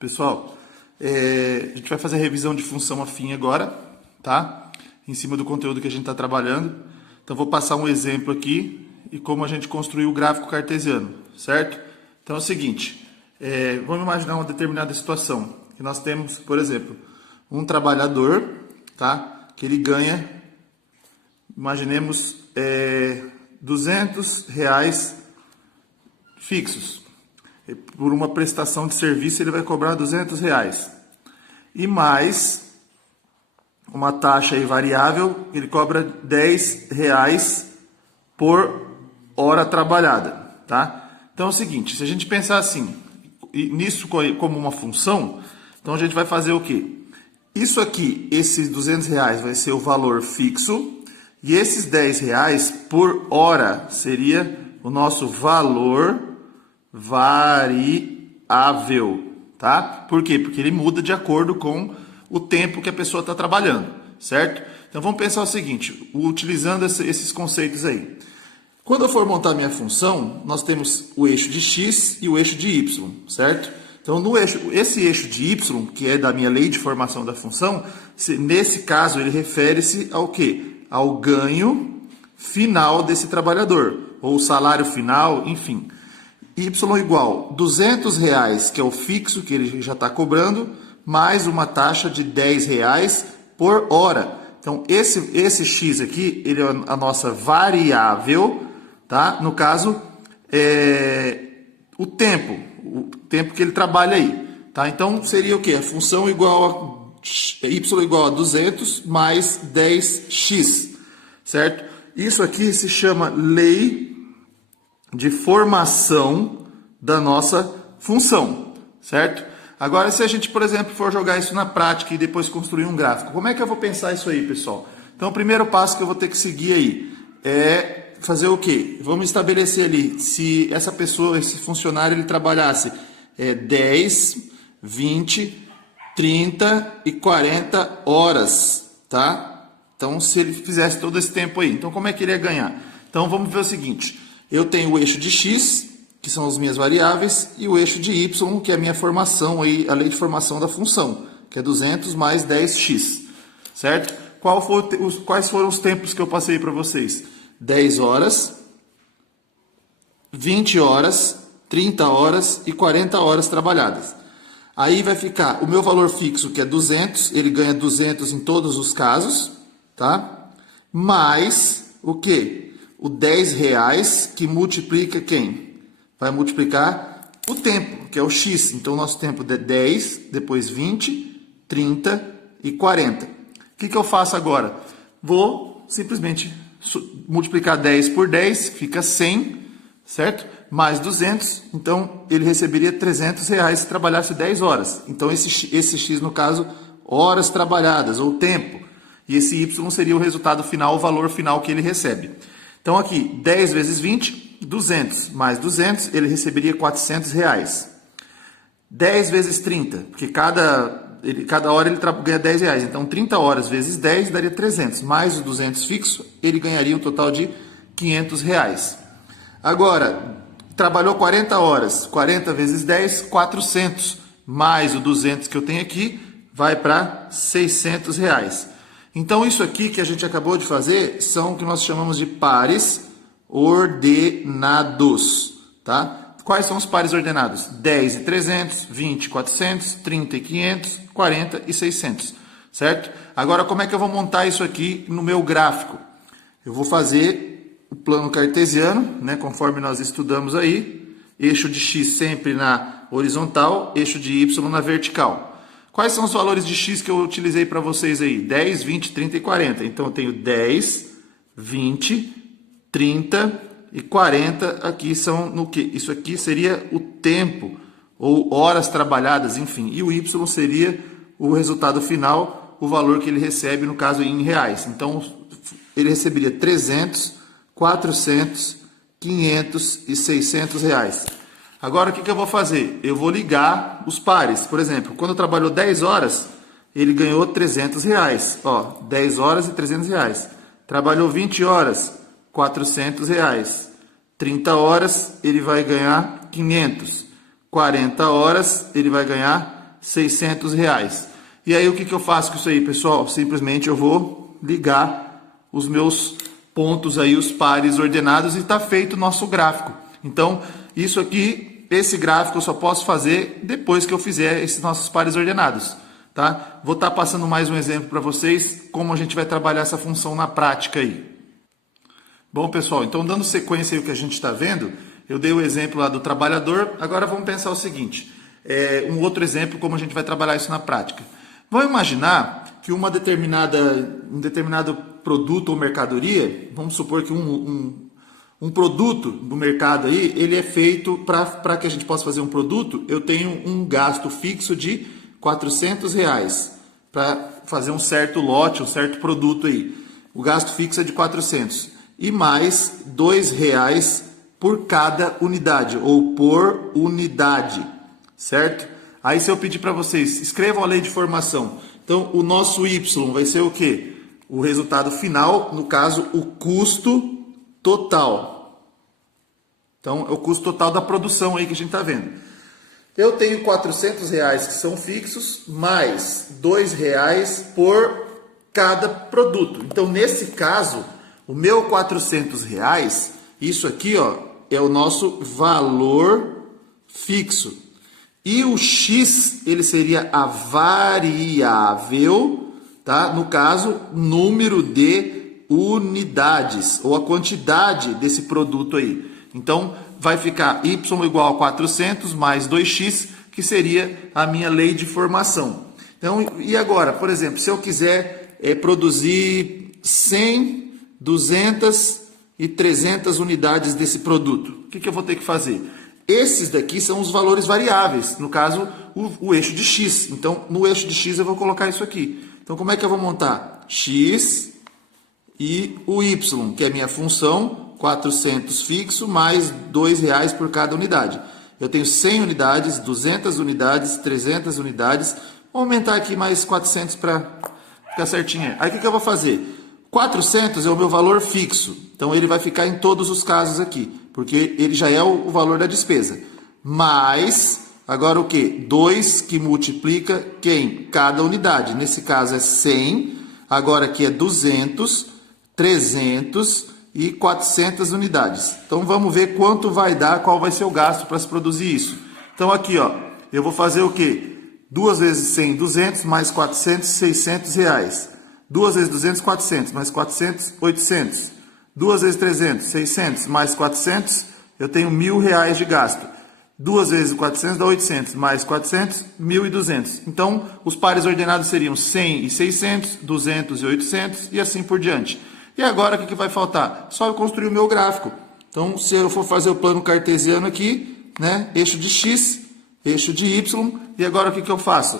Pessoal, a gente vai fazer a revisão de função afim agora, tá? Em cima do conteúdo que a gente está trabalhando. Então, vou passar um exemplo aqui e como a gente construiu o gráfico cartesiano, certo? Então, é o seguinte, vamos imaginar uma determinada situação. Que nós temos, por exemplo, um trabalhador, tá? Que ele ganha, imaginemos, R$ 200 fixos. Por uma prestação de serviço ele vai cobrar R$ 200. E mais uma taxa aí variável, ele cobra R$ 10 por hora trabalhada, tá? Então é o seguinte, se a gente pensar assim, nisso como uma função, então a gente vai fazer o quê? Isso aqui, esses R$ 200 vai ser o valor fixo, e esses R$ 10 por hora seria o nosso valor variável, tá? Por quê? Porque ele muda de acordo com o tempo que a pessoa está trabalhando, certo? Então vamos pensar o seguinte, utilizando esses conceitos aí. Quando eu for montar minha função, nós temos o eixo de x e o eixo de y, certo? Então esse eixo de y, que é da minha lei de formação da função, nesse caso ele refere-se ao quê? Ao ganho final desse trabalhador, ou salário final, enfim. Y igual R$ 200, que é o fixo que ele já está cobrando, mais uma taxa de R$ 10 por hora. Então, esse x aqui, ele é a nossa variável, tá? No caso, o tempo que ele trabalha aí, tá? Então, seria o quê? A função igual y igual a 200 mais 10x, certo? Isso aqui se chama lei de formação da nossa função, certo? Agora, se a gente, por exemplo, for jogar isso na prática e depois construir um gráfico, como é que eu vou pensar isso aí, pessoal? Então, o primeiro passo que eu vou ter que seguir aí é fazer o quê? Vamos estabelecer ali, se essa pessoa, esse funcionário, ele trabalhasse 10, 20, 30 e 40 horas, tá? Então, se ele fizesse todo esse tempo aí, então como é que ele ia ganhar? Então, vamos ver o seguinte, eu tenho o eixo de x, que são as minhas variáveis, e o eixo de y, que é a minha formação, aí, a lei de formação da função, que é 200 mais 10x, certo? Quais foram os tempos que eu passei para vocês? 10 horas, 20 horas, 30 horas e 40 horas trabalhadas. Aí vai ficar o meu valor fixo, que é 200, ele ganha 200 em todos os casos, tá? Mais o quê? O R$ 10 que multiplica quem? Vai multiplicar o tempo, que é o x. Então, o nosso tempo é 10, depois 20, 30 e 40. O que eu faço agora? Vou simplesmente multiplicar 10 por 10, fica 100, certo? Mais 200, então ele receberia R$ 300 se trabalhasse 10 horas. Então, esse x, no caso, horas trabalhadas, ou tempo. E esse y seria o resultado final, o valor final que ele recebe. Então, aqui, 10 vezes 20, 200. Mais 200, ele receberia R$ 400. 10 vezes 30, porque cada hora ele ganha R$ 10. Então, 30 horas vezes 10 daria 300. Mais os 200 fixo, ele ganharia um total de R$ 500. Agora, trabalhou 40 horas. 40 vezes 10, 400. Mais o 200 que eu tenho aqui, vai para R$ 600. Então, isso aqui que a gente acabou de fazer são o que nós chamamos de pares ordenados, tá? Quais são os pares ordenados? 10 e 300, 20 e 400, 30 e 500, 40 e 600, certo? Agora, como é que eu vou montar isso aqui no meu gráfico? Eu vou fazer o plano cartesiano, né, conforme nós estudamos aí, eixo de x sempre na horizontal, eixo de y na vertical. Quais são os valores de x que eu utilizei para vocês aí? 10, 20, 30 e 40. Então, eu tenho 10, 20, 30 e 40. Aqui são no quê? Isso aqui seria o tempo, ou horas trabalhadas, enfim. E o y seria o resultado final, o valor que ele recebe, no caso, em reais. Então, ele receberia 300, 400, 500 e 600 reais. Agora, o que eu vou fazer? Eu vou ligar os pares. Por exemplo, quando trabalhou 10 horas, ele ganhou R$ 300. Ó, 10 horas e R$ 300. Trabalhou 20 horas, R$ 400. 30 horas, ele vai ganhar 500. 40 horas, ele vai ganhar R$600. E aí o que eu faço com isso aí, pessoal? Simplesmente eu vou ligar os meus pontos aí, os pares ordenados, e está feito o nosso gráfico. Então, isso aqui, esse gráfico eu só posso fazer depois que eu fizer esses nossos pares ordenados, tá? Vou estar passando mais um exemplo para vocês, como a gente vai trabalhar essa função na prática aí. Bom, pessoal, então dando sequência aí o que a gente está vendo, eu dei o exemplo lá do trabalhador, agora vamos pensar o seguinte, um outro exemplo como a gente vai trabalhar isso na prática. Vamos imaginar que um determinado produto ou mercadoria, vamos supor que um produto do mercado aí, ele é feito, para que a gente possa fazer um produto, eu tenho um gasto fixo de R$400 para fazer um certo lote, um certo produto aí. O gasto fixo é de 400 e mais R$2 por cada unidade ou por unidade, certo? Aí se eu pedir para vocês, escrevam a lei de formação. Então, o nosso Y vai ser o quê? O resultado final, no caso, o custo total. Então, é o custo total da produção aí que a gente está vendo. Eu tenho R$400 que são fixos, mais R$2 por cada produto. Então, nesse caso, o meu R$400, isso aqui, ó, é o nosso valor fixo. E o X, ele seria a variável, tá? No caso, número de unidades, ou a quantidade desse produto aí. Então, vai ficar Y igual a 400 mais 2x, que seria a minha lei de formação. Então, e agora, por exemplo, se eu quiser produzir 100, 200 e 300 unidades desse produto, o que eu vou ter que fazer? Esses daqui são os valores variáveis, no caso, o eixo de x. Então, no eixo de x eu vou colocar isso aqui. Então, como é que eu vou montar? X e o y, que é a minha função, 400 fixo, mais R$2 por cada unidade. Eu tenho 100 unidades, 200 unidades, 300 unidades. Vou aumentar aqui mais 400 para ficar certinho. Aí, o que eu vou fazer? 400 é o meu valor fixo. Então, ele vai ficar em todos os casos aqui, porque ele já é o valor da despesa. Mais, agora o quê? 2 que multiplica quem? Cada unidade. Nesse caso é 100, agora aqui é 200, 300 e 400 unidades. Então, vamos ver quanto vai dar, qual vai ser o gasto para se produzir isso. Então, aqui, ó, eu vou fazer o quê? 2 vezes 100, 200, mais 400, R$600. 2 vezes 200, 400, mais 400, 800. 2 vezes 300, 600, mais 400, eu tenho R$1.000 de gasto. 2 vezes 400 dá 800, mais 400, 1.200. Então, os pares ordenados seriam 100 e 600, 200 e 800 e assim por diante. E agora, o que vai faltar? Só eu construir o meu gráfico. Então, se eu for fazer o plano cartesiano aqui, né, eixo de x, eixo de y, e agora o que eu faço?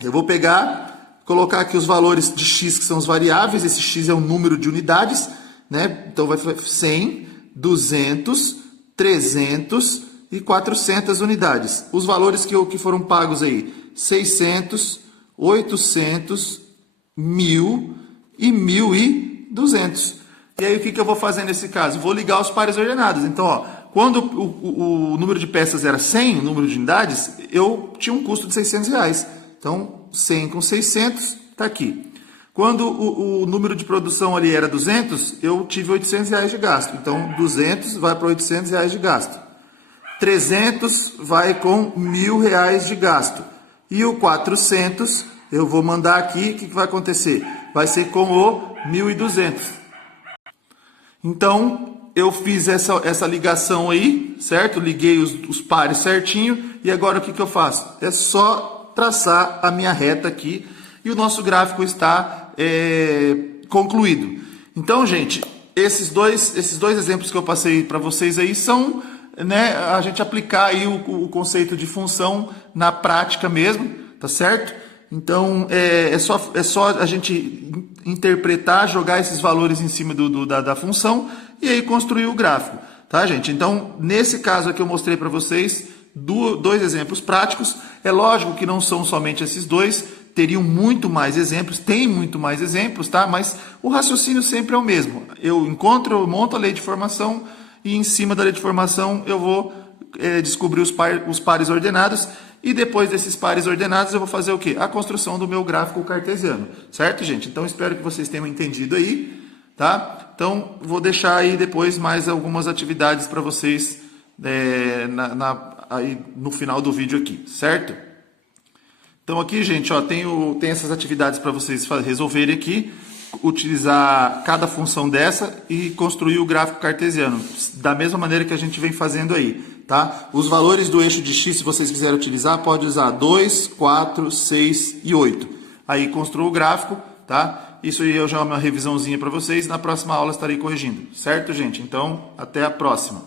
Eu vou pegar, colocar aqui os valores de x, que são os variáveis, esse x é o número de unidades, né? Então, vai ser 100, 200, 300 e 400 unidades. Os valores que foram pagos aí, 600, 800, 1.000 e 1.200. E aí, o que eu vou fazer nesse caso? Vou ligar os pares ordenados. Então, ó, quando o número de peças era 100, o número de unidades, eu tinha um custo de R$600. Então, 100 com 600, está aqui. Quando o número de produção ali era 200, eu tive R$800 de gasto. Então, 200 vai para R$800 de gasto. 300 vai com R$1.000 de gasto. E o 400, eu vou mandar aqui, o que vai acontecer? Vai ser com o 1.200. Então, eu fiz essa ligação aí, certo? Liguei os pares certinho. E agora o que eu faço? É só traçar a minha reta aqui e o nosso gráfico está concluído. Então, gente, esses dois exemplos que eu passei para vocês aí são, né, a gente aplicar aí o conceito de função na prática mesmo, tá certo? Então, é só a gente interpretar, jogar esses valores em cima da função e aí construir o gráfico, tá, gente? Então, nesse caso aqui eu mostrei para vocês dois exemplos práticos. É lógico que não são somente esses dois, teriam muito mais exemplos, tem muito mais exemplos, tá? Mas o raciocínio sempre é o mesmo. Eu monto a lei de formação e em cima da lei de formação eu vou descobrir os pares ordenados. E depois desses pares ordenados, eu vou fazer o quê? A construção do meu gráfico cartesiano. Certo, gente? Então, espero que vocês tenham entendido aí, tá? Então, vou deixar aí depois mais algumas atividades para vocês aí no final do vídeo aqui, certo? Então, aqui, gente, ó, tem essas atividades para vocês resolverem aqui. Utilizar cada função dessa e construir o gráfico cartesiano, da mesma maneira que a gente vem fazendo aí, tá? Os valores do eixo de x, se vocês quiserem utilizar, pode usar 2, 4, 6 e 8. Aí construa o gráfico, tá? Isso aí eu já uma revisãozinha para vocês, na próxima aula estarei corrigindo, certo, gente? Então, até a próxima.